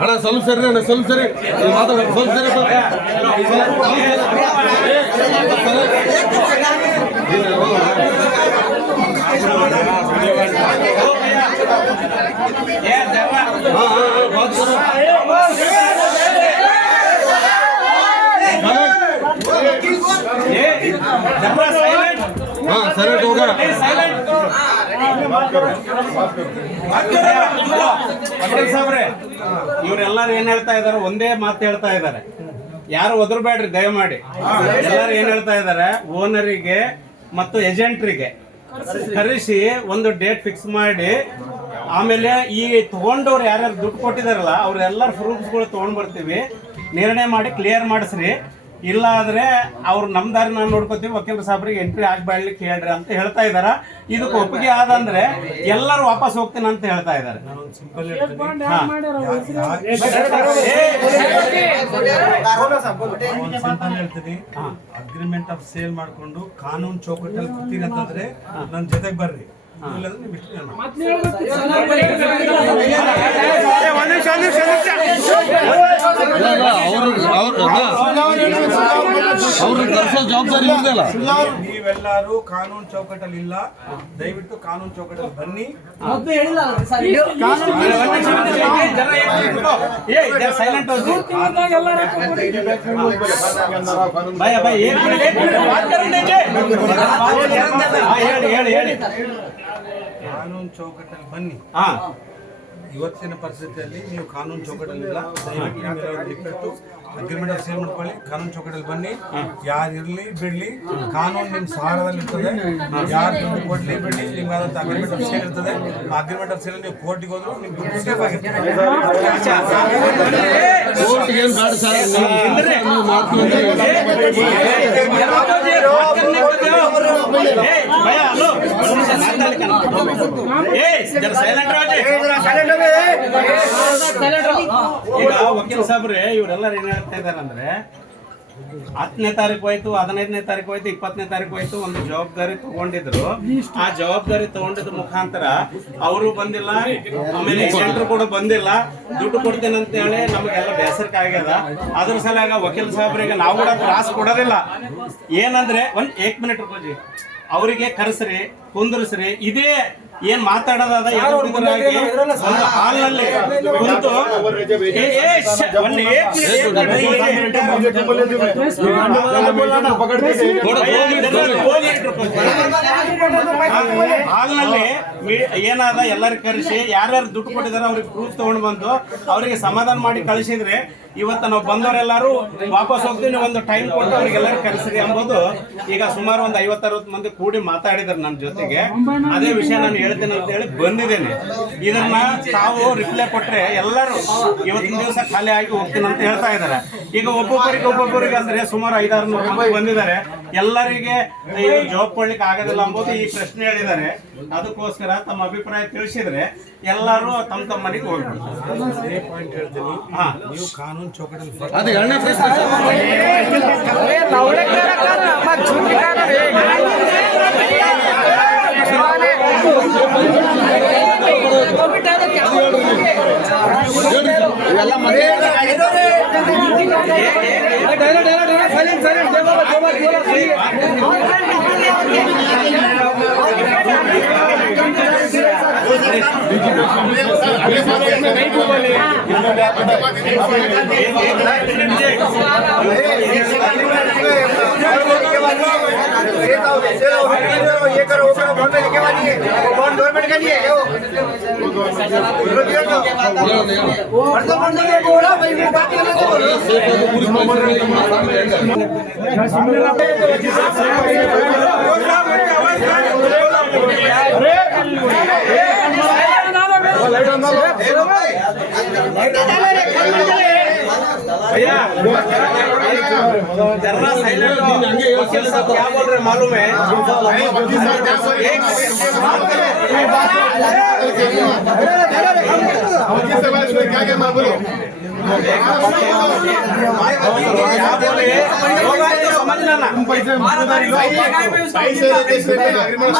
ಅಣ್ಣ ಸ್ವಲ್ಪ ಸರಿ ಅಣ್ಣ ಸ್ವಲ್ಪ ಸರಿ ಮಾತಾಡ ಸ್ವಲ್ಪ ಸರಿ ಸೈಲೆಂಟ್ ಹೋಗ ಸಾಬ್ರೆ ಇವರೆಲ್ಲರೂ ಏನ್ ಹೇಳ್ತಾ ಇದಾರೆ, ಒಂದೇ ಮಾತು ಹೇಳ್ತಾ ಇದ್ದಾರೆ, ಯಾರು ಒದರ್ಬೇಡ್ರಿ ದಯಮಾಡಿ. ಎಲ್ಲರೂ ಏನ್ ಹೇಳ್ತಾ ಇದಾರೆ, ಓನರಿಗೆ ಮತ್ತು ಏಜೆಂಟ್ರಿಗೆ ಕರೆಸಿ ಒಂದು ಡೇಟ್ ಫಿಕ್ಸ್ ಮಾಡಿ, ಆಮೇಲೆ ಈ ತಗೊಂಡವ್ರು ಯಾರ್ಯಾರು ದುಡ್ಡು ಕೊಟ್ಟಿದಾರಲ್ಲ ಅವ್ರೆಲ್ಲರ ಪ್ರೂಫ್ಸ್ಗಳು ತಗೊಂಡ್ ಬರ್ತೀವಿ, ನಿರ್ಣಯ ಮಾಡಿ ಕ್ಲಿಯರ್ ಮಾಡಿಸ್ರಿ. ಇಲ್ಲ ಆದ್ರೆ ಅವ್ರು ನಮ್ ದಾರಿ ನಾವು ನೋಡ್ಕೋತೀವಿ, ವಕೀಲರ ಸಾಬ್ರಿಗೆ ಎಂಟ್ರಿ ಆಗ್ಬೇಡ್ಲಿಕ್ಕೆ ಹೇಳ್ರಿ ಅಂತ ಹೇಳ್ತಾ ಇದಾರ. ಇದಕ್ಕೆ ಒಪ್ಪಿಗೆ ಆದಂದ್ರೆ ಎಲ್ಲರೂ ವಾಪಸ್ ಹೋಗ್ತೀನಿ ಅಂತ ಹೇಳ್ತಾ ಇದಾರೆ. ಅಗ್ರಿಮೆಂಟ್ ಆಫ್ ಸೇಲ್ ಮಾಡ್ಕೊಂಡು ಕಾನೂನು ಚೌಕಟ್ಟಲ್ಲಿ ಕೂತೀರಿ ಅಂತಂದ್ರೆ ನನ್ನ ಜೊತೆಗೆ ಬರ್ರಿ. ನೀವೆಲ್ಲರೂ ಕಾನೂನು ಚೌಕಟ್ಟಲ್ಲಿ ಇಲ್ಲ, ದಯವಿಟ್ಟು ಕಾನೂನು ಚೌಕಟ್ಟಲ್ಲಿ ಬನ್ನಿ. ಕಾನೂನು ಚೌಕಟ್ಟಲ್ಲಿ ಬನ್ನಿ. ಇವತ್ತಿನ ಪರಿಸ್ಥಿತಿಯಲ್ಲಿ ನೀವು ಕಾನೂನು ಚೌಕಟ್ಟಲ್ಲಿಲ್ಲ, ದಯವಿಟ್ಟು ಅಗ್ರಿಮೆಂಟ್ ಆಫ್ ಸೇಲ್ ಮಾಡ್ಕೊಳ್ಳಿ, ಕಾನೂನು ಚೌಕಟ್ಟಲ್ಲಿ ಬನ್ನಿ. ಯಾರು ಇರ್ಲಿ ಬಿಡ್ಲಿ, ಕಾನೂನು ನಿಮ್ಮ ಸಹಾರದಲ್ಲಿ ಇರ್ತದೆ. ಯಾರು ದುಡ್ಡು ಕೊಡ್ಲಿ ಬಿಡ್ಲಿ, ನಿಮ್ಗಾದಂತ ಅಗ್ರಿಮೆಂಟ್ ಆಫ್ ಸೇಲ್ ಇರ್ತದೆ. ಆ ಅಗ್ರಿಮೆಂಟ್ ಆಫ್ ಸೇಲ್ ನೀವು ಕೋರ್ಟಿಗೆ ಹೋದ್ರು ನಿಮ್ ದುಡ್ಡು ಸೇಫ್ ಆಗಿರ್ತದೆ. ಈಗ ವಕೀಲ ಸಾಬ್ರೆ ಇವರೆಲ್ಲರೂ ಏನ್ ಹೇಳ್ತಾ ಇದಾರೆ ಅಂದ್ರೆ, 10ನೇ ತಾರೀಕು ಹೋಯ್ತು, 15ನೇ ತಾರೀಕು ಹೋಯ್ತು, 20ನೇ ತಾರೀಕು ಹೋಯ್ತು, ಒಂದು ಜವಾಬ್ದಾರಿ ತಗೊಂಡಿದ್ರು. ಆ ಜವಾಬ್ದಾರಿ ತಗೊಂಡಿದ್ದ ಮುಖಾಂತರ ಅವರು ಬಂದಿಲ್ಲ, ಆಮೇಲೆ ಏಜೆಂಟ್ರು ಕೂಡ ಬಂದಿಲ್ಲ, ದುಡ್ಡು ಕೊಡ್ತೇನೆ ಅಂತ ಹೇಳಿ ನಮಗೆಲ್ಲ ಬೇಸರಕ್ಕೆ ಆಗ್ಯದ. ಅದ್ರ ಸಲುವಾಗ ವಕೀಲ ಸಾಬ್ರಿಗೆ ನಾವು ಕೂಡ ತ್ರಾಸ ಕೊಡೋದಿಲ್ಲ. ಏನಂದ್ರೆ ಏಕ್ ಮಿನಿಟ್ ಅವರಿಗೆ ಕರೆಸ್ರಿ, ಕುಂದ್ರಿಸ್ರಿ, ಇದೇ ಏನ್ ಮಾತಾಡೋದಾದ ಒಂದು ಹಾಲ್ನಲ್ಲಿ ಕುಂತು ಹಾಲ್ನಲ್ಲಿ ಏನಾದ ಎಲ್ಲರಿಗೂ ಕರೆಸಿ ಯಾರ್ಯಾರು ದುಡ್ಡು ಕೊಟ್ಟಿದಾರೆ ಅವ್ರಿಗೆ ಪ್ರೂಫ್ ತಗೊಂಡು ಬಂದು ಅವರಿಗೆ ಸಮಾಧಾನ ಮಾಡಿ ಕಳಿಸಿದ್ರೆ ಇವತ್ತು ನಾವು ಬಂದವರೆಲ್ಲರೂ ವಾಪಸ್ ಹೋಗ್ತೀವಿ, ಒಂದು ಟೈಮ್ ಕೊಟ್ಟು ಅವ್ರಿಗೆಲ್ಲರೂ ಕರೆಸ್ರಿ ಎಂಬುದು ಈಗ ಸುಮಾರು ಒಂದು 50-60 ಮಂದಿ ಕೂಡಿ ಮಾತಾಡಿದ್ರು ನನ್ನ ಜೊತೆಗೆ. ಅದೇ ವಿಷಯ ನಾನು ಹೇಳ್ತೇನೆ ಅಂತ ಹೇಳಿ ಬಂದಿದ್ದೇನೆ. ಇದನ್ನ ತಾವು ರಿಪ್ಲೈ ಕೊಟ್ರೆ ಎಲ್ಲರೂ ಇವತ್ತಿನ ದಿವಸ ಖಾಲಿ ಆಗಿ ಹೋಗ್ತೀನಿ ಅಂತ ಹೇಳ್ತಾ ಇದ್ದಾರೆ. ಈಗ ಒಬ್ಬೊಬ್ಬರಿಗೆ ಅಂದ್ರೆ ಸುಮಾರು 500-600 ರೂಪಾಯಿ ಬಂದಿದ್ದಾರೆ. ಎಲ್ಲರಿಗೆ ಜಾಬ್ ಕೊಡ್ಲಿಕ್ಕೆ ಆಗೋದಿಲ್ಲ ಎಂಬುದು ಈ ಪ್ರಶ್ನೆ ಹೇಳಿದ್ದಾರೆ. ಅದಕ್ಕೋಸ್ಕರ ತಮ್ಮ ಅಭಿಪ್ರಾಯ ತಿಳಿಸಿದ್ರೆ ಎಲ್ಲರೂ ತಮ್ಮ ಮನೆಗೆ ಹೋಗ್ಬಿಡ್ತಾರೆ. ನೀವು ಕಾನೂನು ಚೌಕಟ್ಟಲ್ಲಿ ये करो वो करो बॉन्ड लेके वाली है, बॉन्ड गवर्नमेंट का नहीं है वो बॉन्ड के बोला भाई वो बात करने को बोलो भैया जरा साइलेंट हो। वकील साहब क्या बोल रहे मालूम है? क्या बोलो समझना ಇಲ್ಲ पैसे देते agreement